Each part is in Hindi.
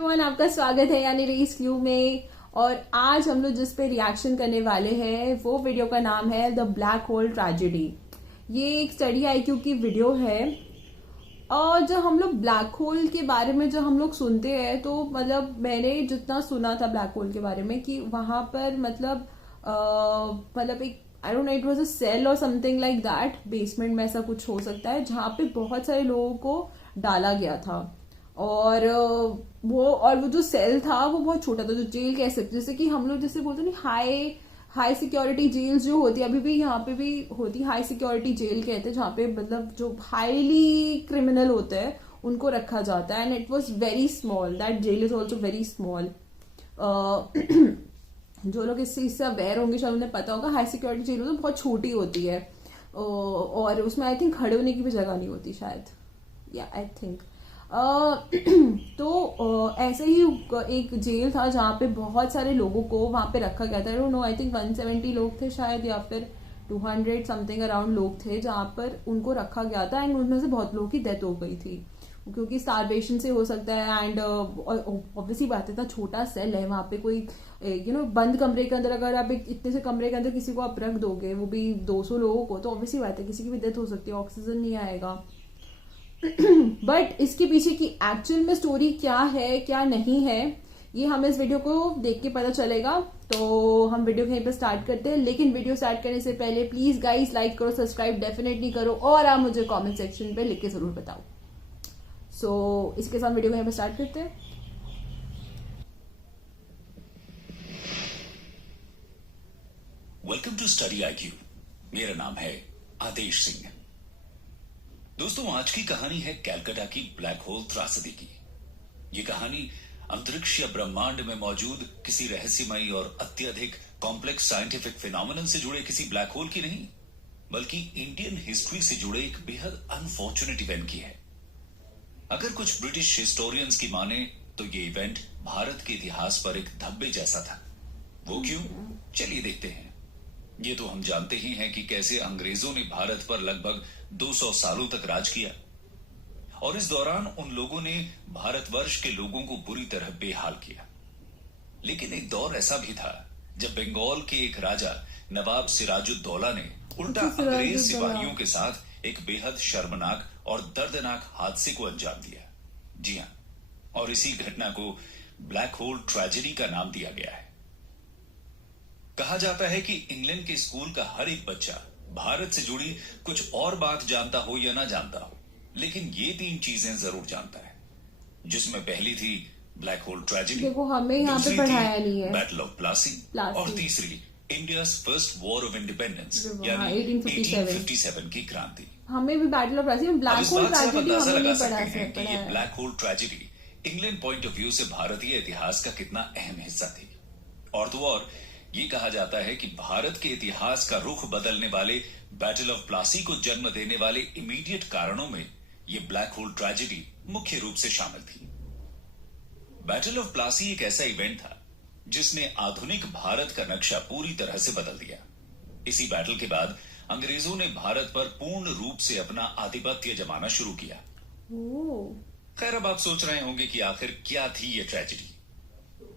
एवरीवन, आपका स्वागत है यानी रेस क्यू में। और आज हम लोग जिस पे रिएक्शन करने वाले हैं वो वीडियो का नाम है द ब्लैक होल ट्रेजेडी। ये एक स्टडी आईक्यू की वीडियो है। और जो हम लोग ब्लैक होल के बारे में जो हम लोग सुनते हैं, तो मतलब मैंने जितना सुना था ब्लैक होल के बारे में कि वहां पर मतलब एक I don't know, it was a sale और समथिंग लाइक दैट, बेसमेंट में ऐसा कुछ हो सकता है जहां पे बहुत सारे लोगों को डाला गया था। और वो जो सेल था वो बहुत छोटा था, जो जेल कह सकते, जैसे कि हम लोग जैसे बोलते नहीं, हाई हाई सिक्योरिटी जेल्स जो होती है, अभी भी यहाँ पे भी होती, हाई सिक्योरिटी जेल कहते हैं, जहाँ पे मतलब जो हाईली क्रिमिनल होते हैं उनको रखा जाता है। And it was very small, that jail is also very small. जो लोग इससे अवेयर होंगे शायद उन्हें पता होगा, हाई सिक्योरिटी जेल तो बहुत छोटी होती है। और उसमें आई थिंक खड़े होने की भी जगह नहीं होती शायद, या आई थिंक तो ऐसे ही एक जेल था जहाँ पे बहुत सारे लोगों को वहां पे रखा गया था। नो, आई थिंक 170 लोग थे शायद, या फिर 200 समथिंग अराउंड लोग थे जहाँ पर उनको रखा गया था। एंड उनमें से बहुत लोगों की डेथ हो गई थी, क्योंकि स्टारवेशन से हो सकता है। एंड ऑब्वियसली बात है, इतना छोटा सेल है वहां पे, कोई बंद कमरे के अंदर अगर आप इतने से कमरे के अंदर किसी को आप रख दोगे, वो भी 200 लोगों को, तो ऑब्वियसली बात है किसी की भी डेथ हो सकती है, ऑक्सीजन नहीं आएगा। बट इसके पीछे की एक्चुअल में स्टोरी क्या है क्या नहीं है, ये हमें इस वीडियो को देख के पता चलेगा। तो हम वीडियो कहीं पर स्टार्ट करते हैं, लेकिन वीडियो स्टार्ट करने से पहले प्लीज गाइस लाइक करो, सब्सक्राइब डेफिनेटली करो, और आप मुझे कमेंट सेक्शन पे लिख के जरूर बताओ। सो इसके साथ वीडियो कहीं पर स्टार्ट करते हैं। Welcome to Study IQ. मेरा नाम है आदेश सिंह। दोस्तों, आज की कहानी है कैलकाटा की ब्लैक होल त्रासदी की। ये कहानी अंतरिक्ष या ब्रह्मांड में मौजूद किसी रहस्यमयी और अत्यधिक कॉम्प्लेक्स साइंटिफिक फिनोमिनन से जुड़े किसी ब्लैक होल की नहीं, बल्कि इंडियन हिस्ट्री से जुड़े एक बेहद अनफॉर्चुनेट इवेंट की है। अगर कुछ ब्रिटिश हिस्टोरियंस की माने तो ये इवेंट भारत के इतिहास पर एक धब्बे जैसा था। वो क्यों, चलिए देखते हैं। ये तो हम जानते ही हैं कि कैसे अंग्रेजों ने भारत पर लगभग 200 सालों तक राज किया, और इस दौरान उन लोगों ने भारतवर्ष के लोगों को बुरी तरह बेहाल किया। लेकिन एक दौर ऐसा भी था जब बंगाल के एक राजा नवाब सिराजुद्दौला ने उल्टा अंग्रेज सिपाहियों के साथ एक बेहद शर्मनाक और दर्दनाक हादसे को अंजाम दिया। जी हां, और इसी घटना को ब्लैक होल ट्रेजेडी का नाम दिया गया है। कहा जाता है कि इंग्लैंड के स्कूल का हर एक बच्चा भारत से जुड़ी कुछ और बात जानता हो या ना जानता हो, लेकिन ये 3 चीजें जरूर जानता है, जिसमें पहली थी ब्लैक होल ट्रेजेडी, देखो हमें यहाँ पे पढ़ाया नहीं है, बैटल ऑफ प्लासी, और तीसरी India first war of independence यानी 1857 की क्रांति। हमें भी बैटल ऑफ प्लासी में ब्लैक होल ट्रेजेडी हमें नहीं पढ़ा सकते हैं कि ये black Hole tragedy England point of view से भारतीय इतिहास का कितना अहम हिस्सा थी। और तो और ये कहा जाता है कि भारत के इतिहास का रुख बदलने वाले बैटल ऑफ प्लासी को जन्म देने वाले इमीडिएट कारणों में ये ब्लैक होल ट्रेजेडी मुख्य रूप से शामिल थी। बैटल ऑफ प्लासी एक ऐसा इवेंट था जिसने आधुनिक भारत का नक्शा पूरी तरह से बदल दिया। इसी बैटल के बाद अंग्रेजों ने भारत पर पूर्ण रूप से अपना आधिपत्य जमाना शुरू किया। खैर, अब आप सोच रहे होंगे कि आखिर क्या थी ये ट्रेजेडी।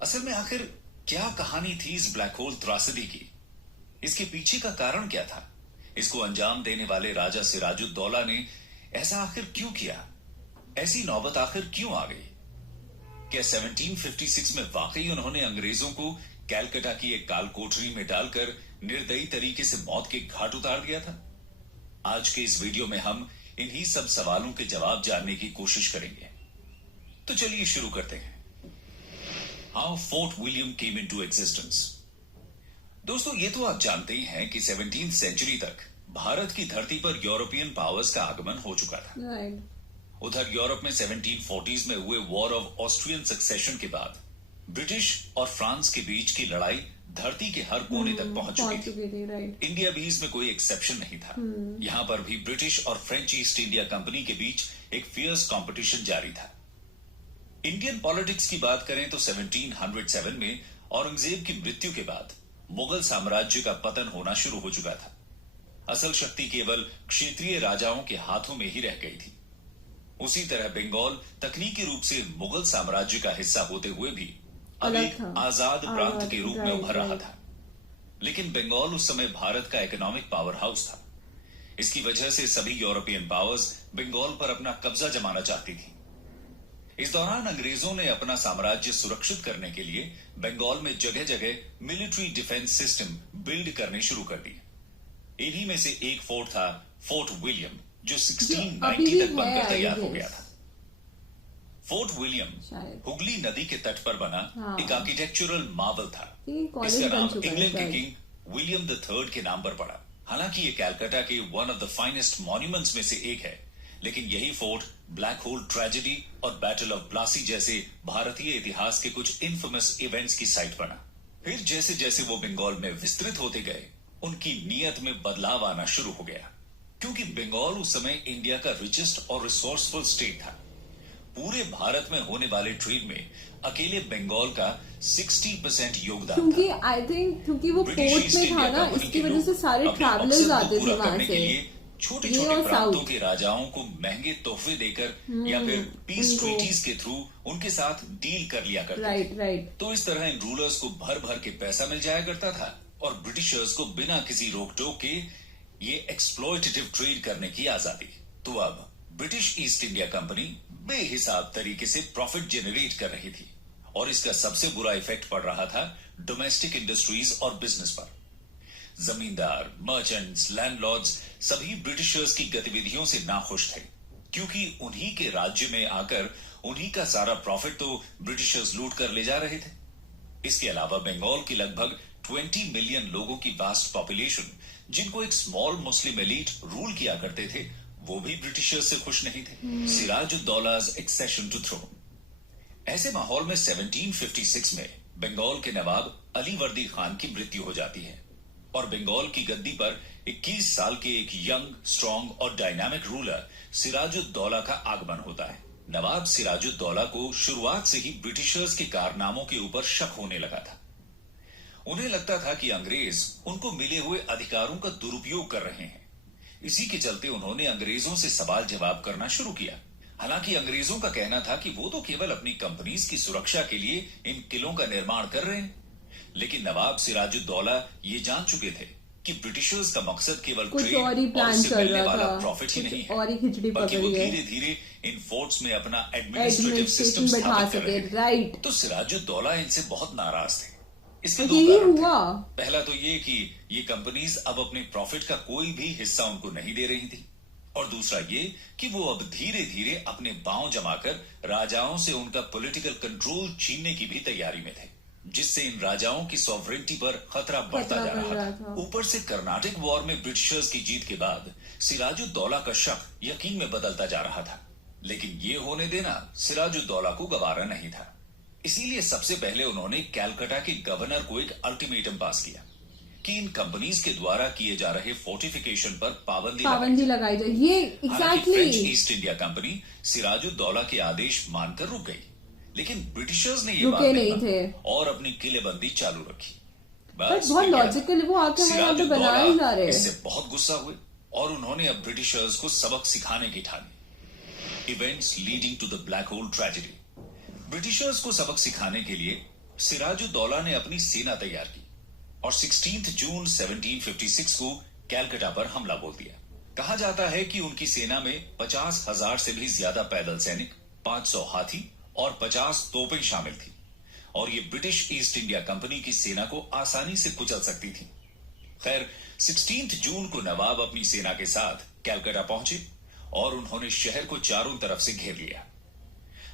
असल में आखिर क्या कहानी थी इस ब्लैक होल त्रासदी की, इसके पीछे का कारण क्या था, इसको अंजाम देने वाले राजा सिराजुद्दौला ने ऐसा आखिर क्यों किया, ऐसी नौबत आखिर क्यों आ गई? क्या 1756 में वाकई उन्होंने अंग्रेजों को कैलकाटा की एक काल कोठरी में डालकर निर्दयी तरीके से मौत के घाट उतार दिया था? आज के इस वीडियो में हम इन्हीं सब सवालों के जवाब जानने की कोशिश करेंगे। तो चलिए शुरू करते हैं। How fort William came into existence. दोस्तों, ये तो आप जानते ही हैं कि 17वीं सेंचुरी तक भारत की धरती पर यूरोपियन पावर्स का आगमन हो चुका था। उधर यूरोप में 1740s में हुए वॉर ऑफ ऑस्ट्रियन सक्सेशन के बाद ब्रिटिश और फ्रांस के बीच की लड़ाई धरती के हर कोने तक पहुंच चुकी थी। इंडिया भी इसमें कोई एक्सेप्शन नहीं था। यहां पर भी ब्रिटिश और फ्रेंच ईस्ट इंडिया कंपनी के बीच एक फियर्स कंपटीशन जारी था। इंडियन पॉलिटिक्स की बात करें तो 1707 में औरंगजेब की मृत्यु के बाद मुगल साम्राज्य का पतन होना शुरू हो चुका था। असल शक्ति केवल क्षेत्रीय राजाओं के हाथों में ही रह गई थी। उसी तरह बंगाल तकनीकी रूप से मुगल साम्राज्य का हिस्सा होते हुए भी अब अलग एक था। आजाद प्रांत के रूप में राइट, उभर रहा राइट। था। लेकिन बंगाल उस समय भारत का इकोनॉमिक पावर हाउस था। इसकी वजह से सभी यूरोपियन पावर्स बंगाल पर अपना कब्जा जमाना चाहती थी। इस दौरान अंग्रेजों ने अपना साम्राज्य सुरक्षित करने के लिए बंगाल में जगह जगह मिलिट्री डिफेंस सिस्टम बिल्ड करने शुरू कर दिए। इन्हीं में से एक फोर्ट था फोर्ट विलियम, जो अभी 1690 भी तक है, बनकर I तैयार हो guess। गया था। फोर्ट विलियम शायद। हुगली नदी के तट पर बना हाँ। एक आर्किटेक्चरल मार्वल था। ये कॉलेज इसका बन नाम चुका है इंग्लैंड के शायद। किंग विलियम द थर्ड के नाम पर पड़ा। हालांकि ये कैलकाटा के one of the finest monuments में से एक है, लेकिन यही फोर्ट ब्लैक होल ट्रेजेडी और बैटल ऑफ प्लासी जैसे भारतीय इतिहास के कुछ इन्फेमस इवेंट्स की साइट बना। फिर जैसे जैसे वो बंगाल में विस्तृत होते गए, उनकी नीयत में बदलाव आना शुरू हो गया, क्योंकि बंगाल उस समय इंडिया का रिचेस्ट और रिसोर्सफुल स्टेट था। पूरे भारत में होने वाले ट्रेड में अकेले बंगाल का 60% योगदान क्योंकि था। आई थिंक क्योंकि वो ब्रिटिश पोर्ट ईस्ट में इंडिया था ना, कंपनी इसकी के वजह से लोग सारे अपने ट्रैवलर्स मकसद को आते थे पूरा वहां करने से। के लिए छोटे ये छोटे और प्रांतों साउथ। के राजाओं को महंगे तोहफे देकर या फिर पीस उनको- ट्रीटीज के थ्रू उनके साथ डील कर लिया करते राइट थे। राइट। तो इस तरह इन रूलर्स को भर भर के पैसा मिल जाया करता था और ब्रिटिशर्स को बिना किसी रोक टोक के ये एक्सप्लॉयटेटिव ट्रेड करने की आजादी। तो अब ब्रिटिश ईस्ट इंडिया कंपनी बेहिसाब तरीके से प्रॉफिट जनरेट कर रही थी और इसका सबसे बुरा इफेक्ट पड़ रहा था डोमेस्टिक इंडस्ट्रीज और बिजनेस पर। जमींदार, मर्चेंट्स, लैंडलॉर्ड्स सभी ब्रिटिशर्स की गतिविधियों से नाखुश थे, क्योंकि उन्हीं के राज्य में आकर उन्हीं का सारा प्रॉफिट तो ब्रिटिशर्स लूट कर ले जा रहे थे। इसके अलावा बंगाल की लगभग 20 मिलियन लोगों की वास्ट पॉपुलेशन, जिनको एक स्मॉल मुस्लिम एलीट रूल किया करते थे, वो भी ब्रिटिशर्स से खुश नहीं थे। सिराजुद्दौला's एक्सेशन टू थ्रोन। ऐसे माहौल में 1756 में बंगाल के नवाब अली वर्दी खान की मृत्यु हो जाती है और बंगाल की गद्दी पर 21 साल के एक यंग, स्ट्रॉन्ग और डायनामिक रूलर सिराजुद्दौला का आगमन होता है। नवाब सिराजुद्दौला को शुरुआत से ही ब्रिटिशर्स के कारनामों के ऊपर शक होने लगा था। उन्हें लगता था कि अंग्रेज उनको मिले हुए अधिकारों का दुरुपयोग कर रहे हैं। इसी के चलते उन्होंने अंग्रेजों से सवाल जवाब करना शुरू किया। हालांकि अंग्रेजों का कहना था कि वो तो केवल अपनी कंपनीज की सुरक्षा के लिए इन किलों का निर्माण कर रहे हैं, लेकिन नवाब सिराजुद्दौला ये जान चुके थे कि ब्रिटिशर्स का मकसद केवल कुछ ट्रेड और ही और प्लान उससे चल मिलने रहा वाला था, प्रॉफिट ही कुछ नहीं है, और ही खिचड़ी बल्कि वो पकड़ी है। धीरे धीरे इन फोर्ट्स में अपना एडमिनिस्ट्रेटिव सिस्टम एडमिनिस्ट्रेशन बैठा स्थापित कर सके। रहे थे। राइट। तो सिराजुद्दौला इनसे बहुत नाराज थे। इसके और दो यही कारण थे। हुआ। पहला तो ये कि ये कंपनीज अब अपने प्रॉफिट का कोई भी हिस्सा उनको नहीं दे रही थी, और दूसरा ये कि वो अब धीरे धीरे अपने पांव जमाकर राजाओं से उनका पॉलिटिकल कंट्रोल छीनने की भी तैयारी में थे, जिससे इन राजाओं की सॉवरेंटी पर खतरा बढ़ता जा रहा था। ऊपर से कर्नाटक वॉर में ब्रिटिशर्स की जीत के बाद सिराजुद्दौला का शक यकीन में बदलता जा रहा था, लेकिन ये होने देना सिराजुद्दौला को गवारा नहीं था। इसीलिए सबसे पहले उन्होंने कैलकाटा के गवर्नर को एक अल्टीमेटम पास किया कि इन कंपनीज के द्वारा किए जा रहे फोर्टिफिकेशन पर पाबंदी लगाई जाए। ये हालांकि French exactly East India Company Sirajuddaulah के आदेश मानकर रुक गई, लेकिन ब्रिटिशर्स ने ये रुके बात नहीं मानी थे। और अपनी किलेबंदी चालू रखी। बट बहुत ये क्या था? लॉजिकल वो आके हमें यहाँ पे सिराजुद्दौला बनाए जा रहे हैं। इससे बहुत गुस्सा हुए और उन्होंने अब ब्रिटिशर्स को सबक सिखाने की ठानी। Events leading to the Black Hole tragedy. Britishers को सबक सिखाने के लिए सिराजुद्दौला ने अपनी सेना तैयार की और 16 जून 1756 को कैलकाटा पर हमला बोल दिया। कहा जाता है कि उनकी सेना में 50,000 से भी ज्यादा पैदल सैनिक, 500 हाथी और 50 तोपें शामिल थी और ये ब्रिटिश ईस्ट इंडिया कंपनी की सेना को आसानी से कुचल सकती थी। खैर 16 जून को नवाब अपनी सेना के साथ कैलकाटा पहुंचे और उन्होंने शहर को चारों तरफ से घेर लिया।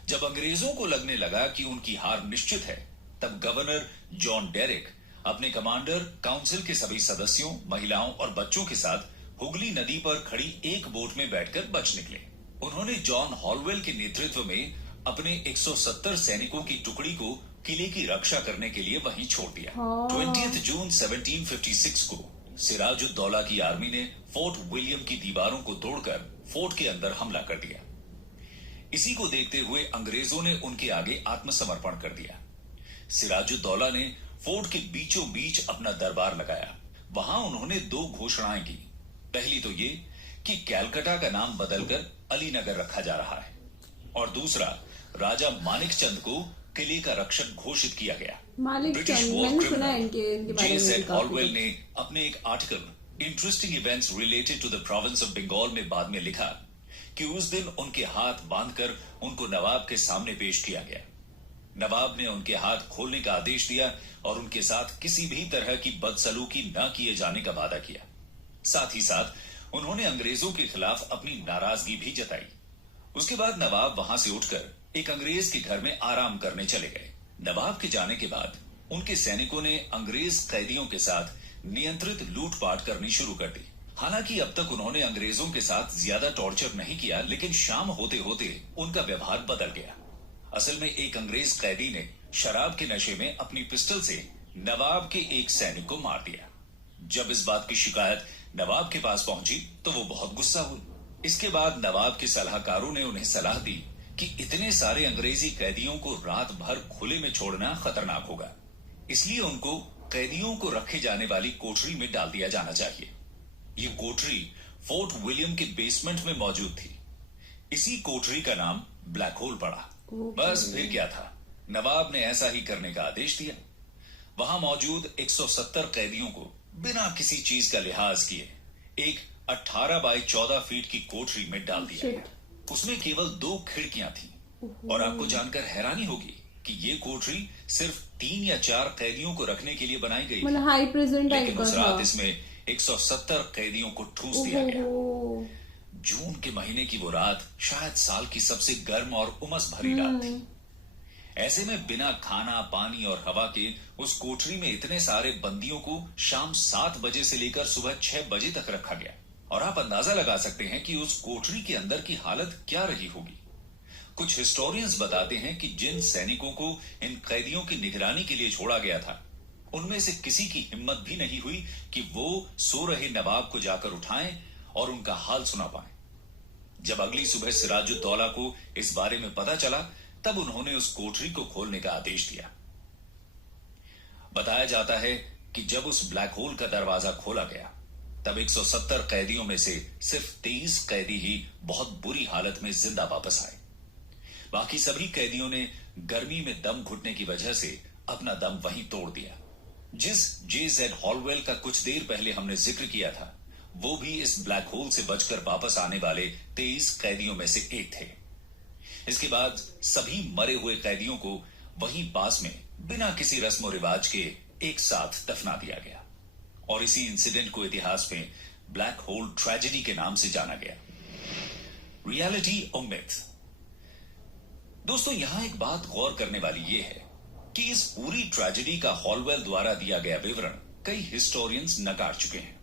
जब अंग्रेजों को लगने लगा कि उनकी हार निश्चित है, तब गवर्नर जॉन डेरिक अपने कमांडर काउंसिल के सभी सदस्यों, महिलाओं और बच्चों के साथ हुगली नदी पर खड़ी एक बोट में बैठकर बच निकले। उन्होंने जॉन हॉलवेल के नेतृत्व में अपने 170 सैनिकों की टुकड़ी को किले की रक्षा करने के लिए वहीं छोड़ दिया। 20 जून 1756 को सिराजुद्दौला की आर्मी ने फोर्ट विलियम की दीवारों को तोड़कर फोर्ट के अंदर हमला कर दिया। इसी को देखते हुए अंग्रेजों ने उनके आगे आत्मसमर्पण कर दिया। सिराजुद्दौला ने फोर्ट के बीचों बीच अपना दरबार लगाया। वहां उन्होंने 2 घोषणाएं की। पहली तो ये कि कैलकाटा का नाम बदलकर अलीनगर रखा जा रहा है और दूसरा राजा मानिक चंद को किले का रक्षक घोषित किया गया। मालिक ब्रिटिश चंद, वॉर मैंने सुना है क्रिमिनल इनके बारे में J.Z. भी काफी हॉलवेल कुछ। ने अपने एक article interesting events related to the province of Bengal में बाद में लिखा कि उस दिन उनके हाथ बांधकर उनको नवाब के सामने पेश किया गया। नवाब ने उनके हाथ खोलने का आदेश दिया और उनके साथ किसी भी तरह की बदसलूकी न किए जाने का वादा किया। साथ ही साथ उन्होंने अंग्रेजों के खिलाफ अपनी नाराजगी भी जताई। उसके बाद नवाब वहां से उठकर एक अंग्रेज के घर में आराम करने चले गए। नवाब के जाने के बाद उनके सैनिकों ने अंग्रेज कैदियों के साथ नियंत्रित लूटपाट करनी शुरू कर दी। हालांकि अब तक उन्होंने अंग्रेजों के साथ ज्यादा टॉर्चर नहीं किया, लेकिन शाम होते होते उनका व्यवहार बदल गया। असल में एक अंग्रेज कैदी ने शराब के नशे में अपनी पिस्टल से नवाब के एक सैनिक को मार दिया। जब इस बात की शिकायत नवाब के पास पहुंची तो वो बहुत गुस्सा हुई। इसके बाद नवाब के सलाहकारों ने उन्हें सलाह दी कि इतने सारे अंग्रेजी कैदियों को रात भर खुले में छोड़ना खतरनाक होगा, इसलिए उनको कैदियों को रखे जाने वाली कोठरी में डाल दिया जाना चाहिए। ये कोठरी फोर्ट विलियम के बेसमेंट में मौजूद थी। इसी कोठरी का नाम ब्लैक होल पड़ा। बस फिर क्या था, नवाब ने ऐसा ही करने का आदेश दिया। वहां मौजूद 170 कैदियों को बिना किसी चीज का लिहाज किए एक 18 बाय 14 फीट की कोठरी में डाल दिया गया। उसमें केवल 2 खिड़कियां थी और आपको जानकर हैरानी होगी कि ये कोठरी सिर्फ 3 या 4 कैदियों को रखने के लिए बनाई गई थी। हाई प्रेजेंट लेकिन उस रात इसमें 170 कैदियों को ठूस दिया गया। जून के महीने की वो रात शायद साल की सबसे गर्म और उमस भरी रात थी। ऐसे में बिना खाना, पानी और हवा के उस कोठरी में इतने सारे बंदियों को शाम 7 बजे से लेकर सुबह 6 बजे तक रखा गया। और आप अंदाजा लगा सकते हैं कि उस कोठरी के अंदर की हालत क्या रही होगी। कुछ हिस्टोरियंस बताते हैं कि जिन सैनिकों को इन कैदियों की निगरानी के लिए छोड़ा गया था, उनमें से किसी की हिम्मत भी नहीं हुई कि वो सो रहे नवाब को जाकर उठाएं और उनका हाल सुना पाएं। जब अगली सुबह सिराजुद्दौला को इस बारे में पता चला, तब उन्होंने उस कोठरी को खोलने का आदेश दिया। बताया जाता है कि जब उस ब्लैक होल का दरवाजा खोला गया, तब 170 कैदियों में से सिर्फ 23 कैदी ही बहुत बुरी हालत में जिंदा वापस आए। बाकी सभी कैदियों ने गर्मी में दम घुटने की वजह से अपना दम वहीं तोड़ दिया। जिस J.Z. हॉलवेल का कुछ देर पहले हमने जिक्र किया था, वो भी इस ब्लैक होल से बचकर वापस आने वाले 23 कैदियों में से एक थे। इसके बाद सभी मरे हुए कैदियों को वहीं पास में बिना किसी रस्म रिवाज के एक साथ दफना दिया गया और इसी इंसिडेंट को इतिहास में ब्लैक होल ट्रेजेडी के नाम से जाना गया। रियलिटी और मिथ। दोस्तों, यहां एक बात गौर करने वाली यह है कि इस पूरी ट्रेजेडी का हॉलवेल द्वारा दिया गया विवरण कई हिस्टोरियंस नकार चुके हैं।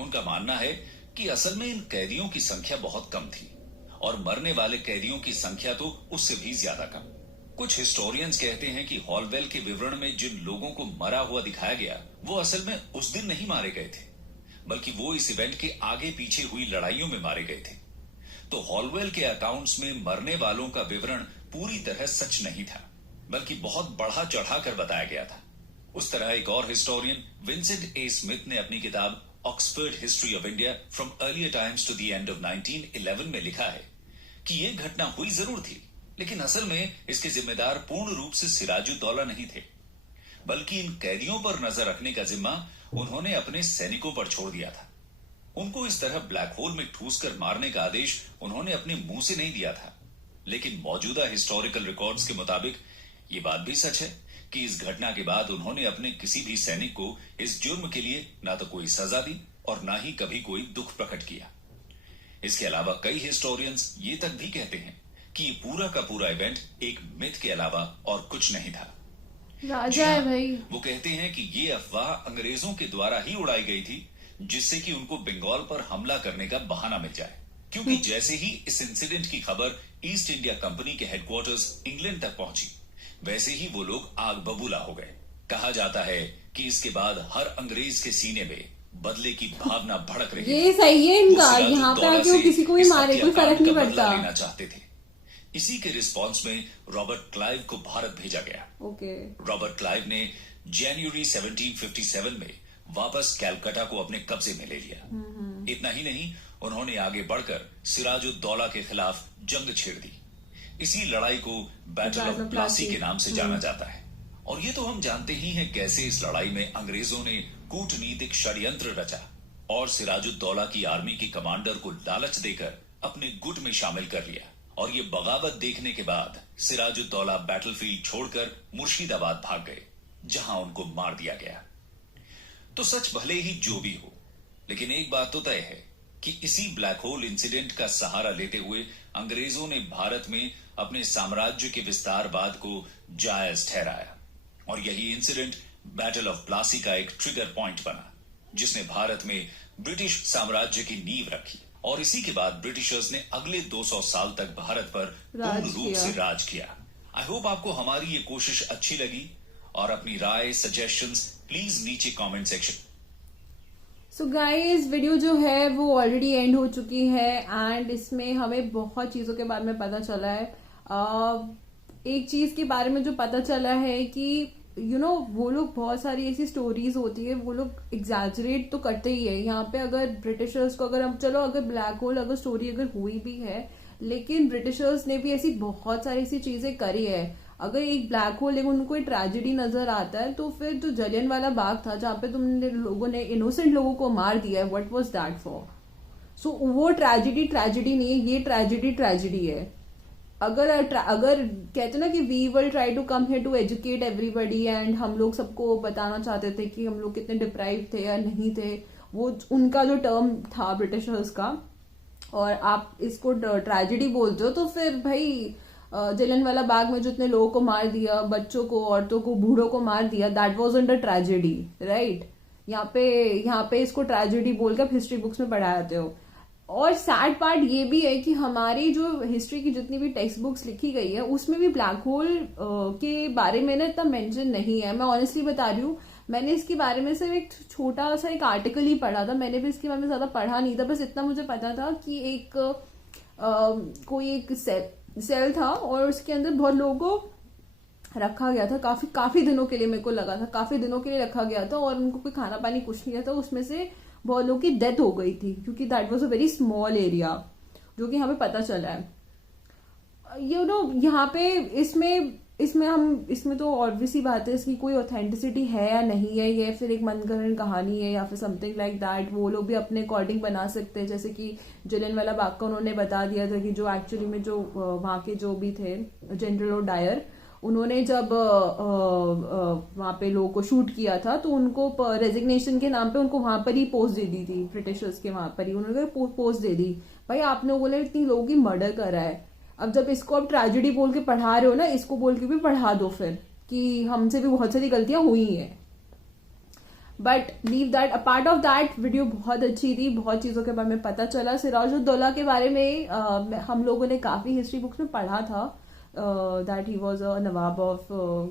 उनका मानना है कि असल में इन कैदियों की संख्या बहुत कम थी और मरने वाले कैदियों की संख्या तो उससे भी ज्यादा कम। कुछ हिस्टोरियंस कहते हैं कि हॉलवेल के विवरण में जिन लोगों को मरा हुआ दिखाया गया, वो असल में उस दिन नहीं मारे गए थे, बल्कि वो इस इवेंट के आगे पीछे हुई लड़ाइयों में मारे गए थे। तो हॉलवेल के अकाउंट्स में मरने वालों का विवरण पूरी तरह सच नहीं था, बल्कि बहुत बढ़ा चढ़ाकर बताया गया था। उस तरह एक और हिस्टोरियन विंसेंट ए स्मिथ ने अपनी किताब Oxford History of India from earlier times to the end of 1911 में लिखा है कि यह घटना हुई जरूर थी, लेकिन असल में इसके जिम्मेदार पूर्ण रूप से सिराजुद्दौला नहीं थे, बल्कि इन कैदियों पर नजर रखने का जिम्मा उन्होंने अपने सैनिकों पर छोड़ दिया था। उनको इस तरह ब्लैक होल में ठूस कर मारने का आदेश उन्होंने अपने मुंह से नहीं दिया था, लेकिन मौजूदा हिस्टोरिकल रिकॉर्ड्स के मुताबिक ये बात भी सच है कि इस घटना के बाद उन्होंने अपने किसी भी सैनिक को इस जुर्म के लिए ना तो कोई सजा दी और ना ही कभी कोई दुख प्रकट किया। इसके अलावा कई हिस्टोरियंस ये तक भी कहते हैं कि ये पूरा का पूरा इवेंट एक मिथ के अलावा और कुछ नहीं था। राजा है भाई। वो कहते हैं कि ये अफवाह अंग्रेजों के द्वारा ही उड़ाई गई थी, जिससे कि उनको बंगाल पर हमला करने का बहाना मिल जाए, क्योंकि जैसे ही इस इंसिडेंट की खबर ईस्ट इंडिया कंपनी के हेडक्वार्टर्स इंग्लैंड तक पहुंची, वैसे ही वो लोग आग बबूला हो गए। कहा जाता है कि इसके बाद हर अंग्रेज के सीने में बदले की भावना भड़क रही। ये सही है इनका, यहाँ पे आके वो किसी को भी मारे, कोई फर्क नहीं पड़ता। लेना चाहते थे। इसी के रिस्पॉन्स में रॉबर्ट क्लाइव को भारत भेजा गया। रॉबर्ट क्लाइव ने जनवरी 1757 में वापस कैलकाटा को अपने कब्जे में ले लिया। इतना ही नहीं, उन्होंने आगे बढ़कर सिराजुद्दौला के खिलाफ जंग छेड़ दी। इसी लड़ाई को बैटल ऑफ प्लासी के नाम से जाना जाता है। और ये तो हम जानते ही हैं कैसे इस लड़ाई में अंग्रेजों ने कूटनीतिक षड्यंत्र रचा और सिराजुद्दौला की आर्मी की कमांडर को लालच देकर अपने गुट में शामिल कर लिया। और ये बगावत देखने के बाद सिराजुद्दौला बैटलफील्ड छोड़कर मुर्शिदाबाद भाग गए, जहां उनको मार दिया गया। तो सच भले ही जो भी हो, लेकिन एक बात तो तय है कि इसी ब्लैक होल इंसिडेंट का सहारा लेते हुए अंग्रेजों ने भारत में अपने साम्राज्य के विस्तारवाद को जायज ठहराया। और यही इंसिडेंट बैटल ऑफ प्लासी का एक ट्रिगर पॉइंट बना, जिसने भारत में ब्रिटिश साम्राज्य की नींव रखी। और इसी के बाद ब्रिटिशर्स ने अगले 200 साल तक भारत पर पूर्ण रूप से राज किया। आई होप आपको हमारी ये कोशिश अच्छी लगी, और अपनी राय सजेशंस प्लीज नीचे comment section. So guys, video जो है वो ऑलरेडी एंड हो चुकी है एंड इसमें हमें बहुत चीज़ों के बारे में पता चला है। एक चीज़ के बारे में जो पता चला है कि वो लोग बहुत सारी ऐसी स्टोरीज होती है, वो लोग एग्जैजरेट तो करते ही है। यहाँ पे अगर ब्रिटिशर्स को अगर ब्लैक होल अगर स्टोरी अगर हुई भी है, लेकिन ब्रिटिशर्स ने भी ऐसी बहुत सारी ऐसी चीजें करी है। अगर एक ब्लैक होल उनको एक ट्रेजेडी नजर आता है, तो फिर जो जलियनवाला बाग था जहाँ पे तुमने लोगों ने इनोसेंट लोगों को मार दिया है, व्हाट वाज दैट फॉर? सो वो ट्रेजेडी नहीं है, ये ट्रेजेडी है। अगर कहते ना कि we will try to come here to educate everybody, and हम लोग सबको बताना चाहते थे कि हम लोग कितने डिप्राइव थे या नहीं थे, वो उनका जो टर्म था ब्रिटिशर्स का, और आप इसको ट्रेजेडी बोलते हो, तो फिर भाई जलियनवाला बाग में जितने लोगों को मार दिया, बच्चों को, औरतों को, बूढ़ों को मार दिया, that was under tragedy, right? यहाँ पे इसको ट्रेजेडी बोलकर हिस्ट्री बुक्स में पढ़ाते हो। और सैड पार्ट ये भी है कि हमारी जो हिस्ट्री की जितनी भी टेक्स्ट बुक्स लिखी गई है, उसमें भी ब्लैक होल के बारे में ना इतना मेंशन नहीं है। मैं ऑनेस्टली बता रही हूँ, मैंने इसके बारे में सिर्फ एक छोटा सा एक आर्टिकल ही पढ़ा था, मैंने भी इसके बारे में ज्यादा पढ़ा नहीं था। बस इतना मुझे पता था कि कोई एक सेल था और उसके अंदर बहुत लोगों को रखा गया था, काफी दिनों के लिए, मेरे को लगा था काफी दिनों के लिए रखा गया था, और उनको कोई खाना पानी कुछ नहीं था। उसमें से बहुत लोगों की डेथ हो गई थी, क्योंकि that was a very small area, जो कि हमें पता चला है। यहाँ पे इसमें तो ऑब्वियसली बात है, इसकी कोई ऑथेंटिसिटी है या नहीं है, ये फिर एक मनगढ़ंत कहानी है या फिर समथिंग लाइक दैट। वो लोग भी अपने अकॉर्डिंग बना सकते हैं, जैसे कि जलियनवाला बाग का उन्होंने बता दिया था कि जो एक्चुअली में जो वहाँ के जो भी थे जनरल डायर, उन्होंने जब वहां पे लोगों को शूट किया था, तो उनको रेजिग्नेशन के नाम पे उनको वहां पर ही पोस्ट दे दी थी, ब्रिटिशर्स के वहां पर ही उन्होंने पोस्ट दे दी। भाई आप लोगों ने इतनी लोगों की मर्डर करा है, अब जब इसको आप ट्रेजेडी बोल के पढ़ा रहे हो ना, इसको बोल के भी पढ़ा दो फिर कि हमसे भी बहुत सारी गलतियां हुई हैं। But leave that, a part of that video बहुत अच्छी थी, बहुत चीजों के बारे में पता चला। सिराजुद्दौला के बारे में हम लोगों ने काफी हिस्ट्री बुक्स में पढ़ा था, that he was a Nawab of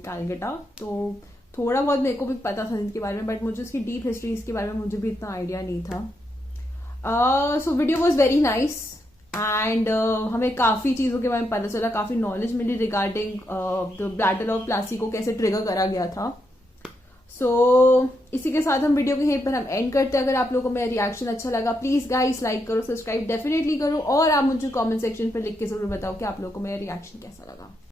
Calcutta, तो थोड़ा बहुत मेरे को भी पता था इसके बारे में, बट मुझे इसकी डीप हिस्ट्री इसके बारे में मुझे भी इतना आइडिया नहीं था। So video was very nice and हमें काफी चीजों के बारे में पता चला, काफी नॉलेज मिली regarding the battle of Plassey को कैसे ट्रिगर करा गया था। सो इसी के साथ हम वीडियो को यहीं पर हम एंड करते हैं। अगर आप लोगों को मेरा रिएक्शन अच्छा लगा, प्लीज गाइस लाइक करो, सब्सक्राइब डेफिनेटली करो, और आप मुझे कमेंट सेक्शन पर लिख के जरूर बताओ कि आप लोगों को मेरा रिएक्शन कैसा लगा।